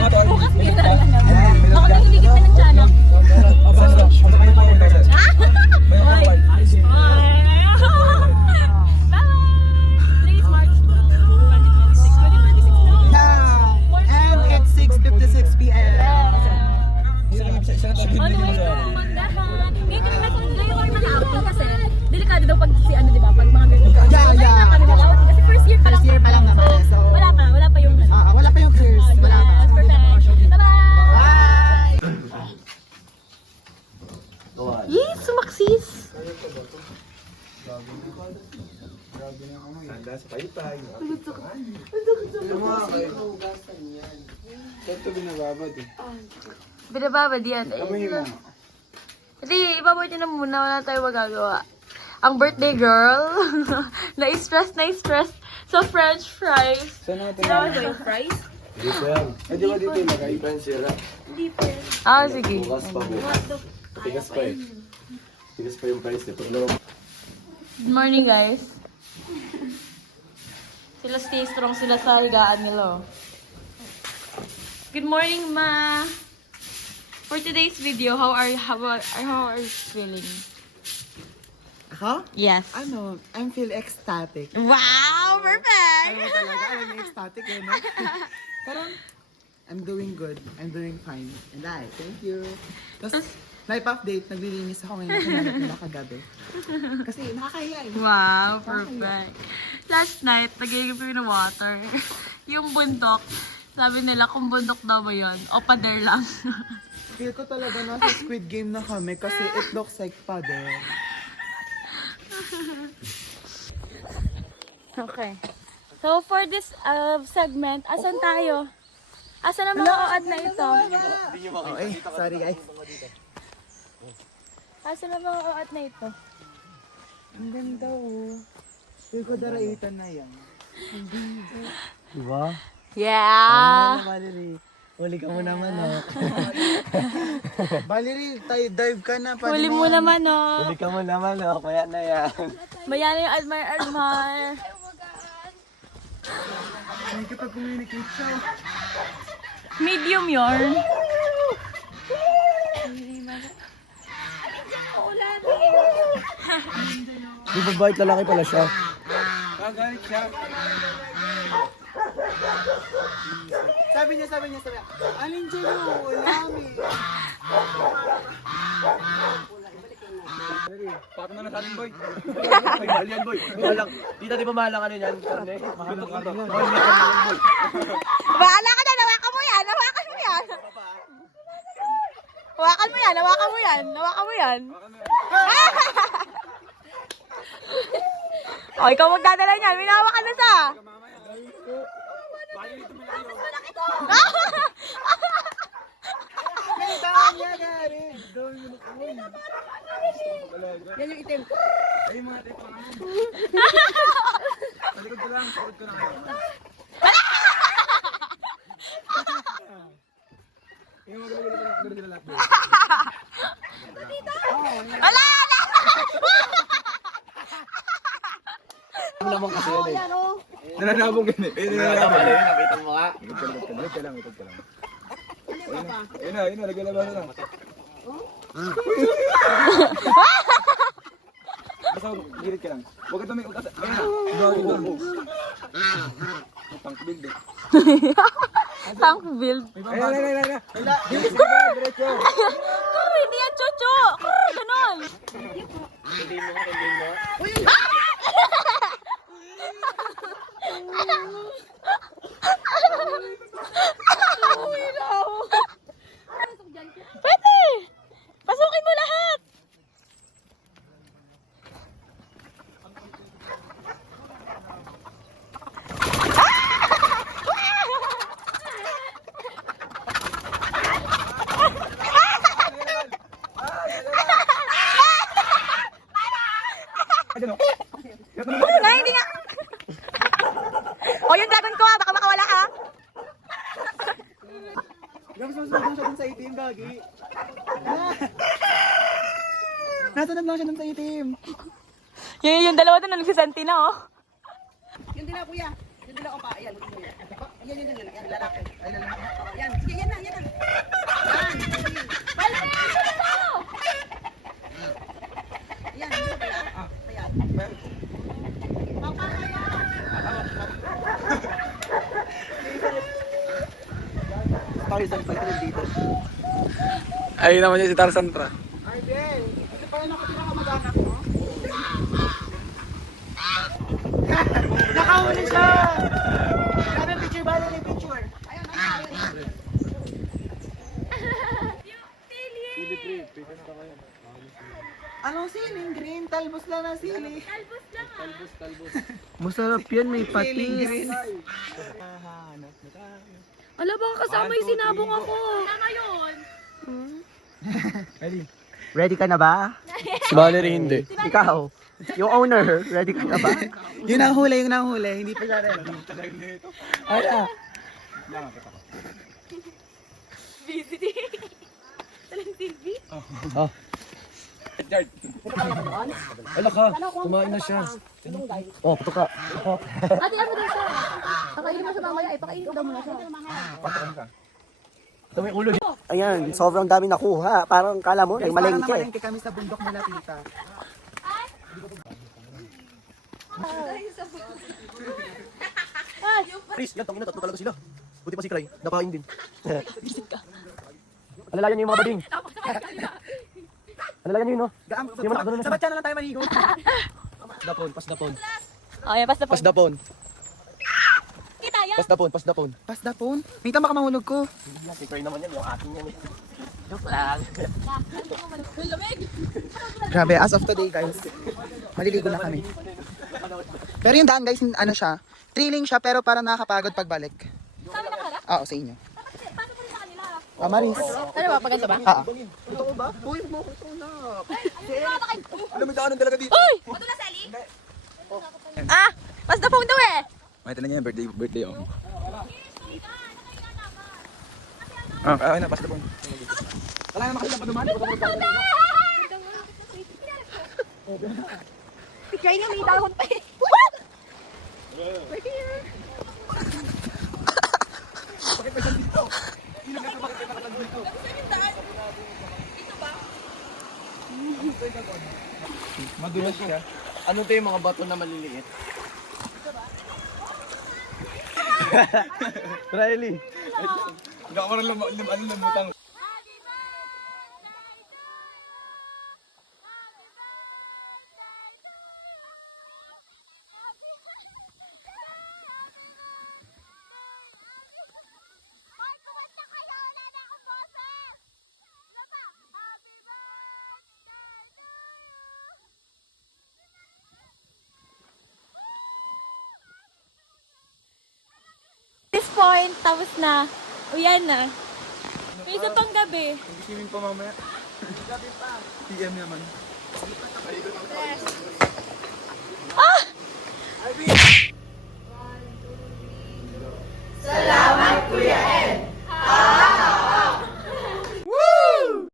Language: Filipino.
Bukas kailan na naman. Ako nang hindi kita ng tiyanak. Today's March 2026. 2026 na. And it's 6:56 p.m. On the way to Magdahan. Ngayon kami nasa Glayor na ako kasi delikado daw pag si ano, di ba? Pag mga ganito. Yeah. Kasi first year pa lang. First year pa lang naman, so... Wala pa yung ano. Wala pa yung curse. Wala pa. Yes, perfect. Bye-bye! Bye! Yes, sumaksis! Handa sa paypay. Ito binababad eh. Binababad yan eh. Amoy mo. Hindi, ibabawad nyo na muna. Wala tayo magagawa. Ang birthday girl, na-stress. So, french fries. Saan natin? Ano ba yung fries? Dito yan. Eh, di ba dito ilagay? Sira. Ah, sige. Bukas pa bukas. Tigas pa eh. Tigas pa yung price eh. Pag loob. Good morning, guys. Sila stay strong sila sa higaan nila. Good morning, Ma. For today's video, how are you feeling? Ako? Yes. I'm feel ecstatic. Wow, perfect. Talaga, I'm ecstatic eh, no? Pero, I'm doing good. I'm doing fine. And thank you. Tapos, life update, naglilinis ako ngayon. Kinanap nila kagabi. Kasi nakakahiya eh. Wow, perfect. Last night, nagiging ng water. Yung bundok, sabi nila kung bundok daw ba yun, o pader lang. Feel ko talaga nasa Squid Game na kami kasi it looks like pader. Okay. So, for this segment, asan tayo? Asan ang mga oad na ito? Sorry guys. Asan ang mga oad na ito? Ang ganda oh. Feel ko daraitan na yan. Diba? Yeah! Valerie, huli ka mo naman oh. Valerie, tayo dive ka na. Huli mo naman, oh. Huli ka mo naman oh. Kaya na yan. Bayani yung Almar. Hindi ka pag-communicate siya. Medium yarn. Di ba bait lalaki pala siya? Kagalit siya. Sabi niya. Alin dyan mo? Ulami. Pato na sa atin, boy. Boy, mahal yan, boy. Mahalang. Dito, di ba mahalang ano yan? Mahalang ka to. Bahala ka na! Nawakan mo yan! O, ikaw magdadala niyan. Minawakan na sa! Yan yung itim. Ay, mga tayo pang ano. Salikod ko lang. Salikod ko na kayo. Yung mga gulong lahat. Wala! Ano naman kasi yan eh. Nananabong yan eh. Nananabong. Nakita mo nga. Ikot ka lang. Ayun na. Naglalaban na lang. Basta girit ka lang. Huwag ka tumingin. Ayun na. Tank build eh. Tank build. Ayun. Diretso. Hindi yan, chuchu! Ganon! Pwede! Pasukin mo lahat! Na, hindi nga! O, yung dragon ko, baka makawala ka! Gams, mas lang siya dun sa itim, gagi. Nasunod lang siya dun sa itim. Yung dalawa doon, nagsisanti na, oh. Yung dila, kuya. Yung dila ko pa. Ayan. Ayan, lalaki. Ay, lalaki. Ayan, sige, Tarzan pala dito. Ayun naman yung si Tarzan tra. Arden, ito pala nakatira ka mag-anak mo? Nakahuli siya! Ano picture ba? Ano picture? Anong siling green? Talbos lang na sili. Masarap yan, may patis. Ala, baka kasama yung sinabong ako. Ready ka na ba? Si Valerie hindi. Ikaw, yung owner, ready ka na ba? Yun ang huli, yun ang huli. Hindi pa siya ready. Ala. Ala ka, kumain na siya. Oh, puto ka. Ate, ano din siya? Pakainin mo siya mamaya eh. Pakainin daw muna siya. Ito may ulo. Ayan, sobrang dami nakuha. Parang kala mo, Guys, ay parang malengke. namalengke kami sa bundok nila, tita. Chris, yan, tangina, tatlo talaga sila. Buti pa si Cry, nakain din. Alalayan niyo yung mga bading. Alalayan niyo yun, no? Yung mga ganun na Sa batya na lang tayo manigo. Pas dapon. Oh, yan, basta po. Pas dapon. Kita yan. Pas dapon, pas dapon. Pas the phone. May tama ka mahulog ko. Si Cry naman yan, yung ating yan. Grabe, as of today, guys. Maliligo na kami. Pero yung daan, guys, ano siya? Thrilling siya, pero parang nakakapagod pagbalik. Sabi na kala? Oo, sa inyo. Paano ko rin sa kanila? Maris. Ano ba, paganda ba? Oo. Alam mo daanan talaga dito. Ito na, Sally? Ah! Basta phone daw eh! May tanan niya, birthday oh. Okay na, pas dapon. Wala na makita pa dumaan. Kaya nga may dahon pa eh. Madulas siya. Ano to yung mga bato na maliliit? Riley. Gawar lang ano lumutang. This point, tapos na. Uyan na. May isa pang gabi. Swimming pa mamaya. PM naman. Ah!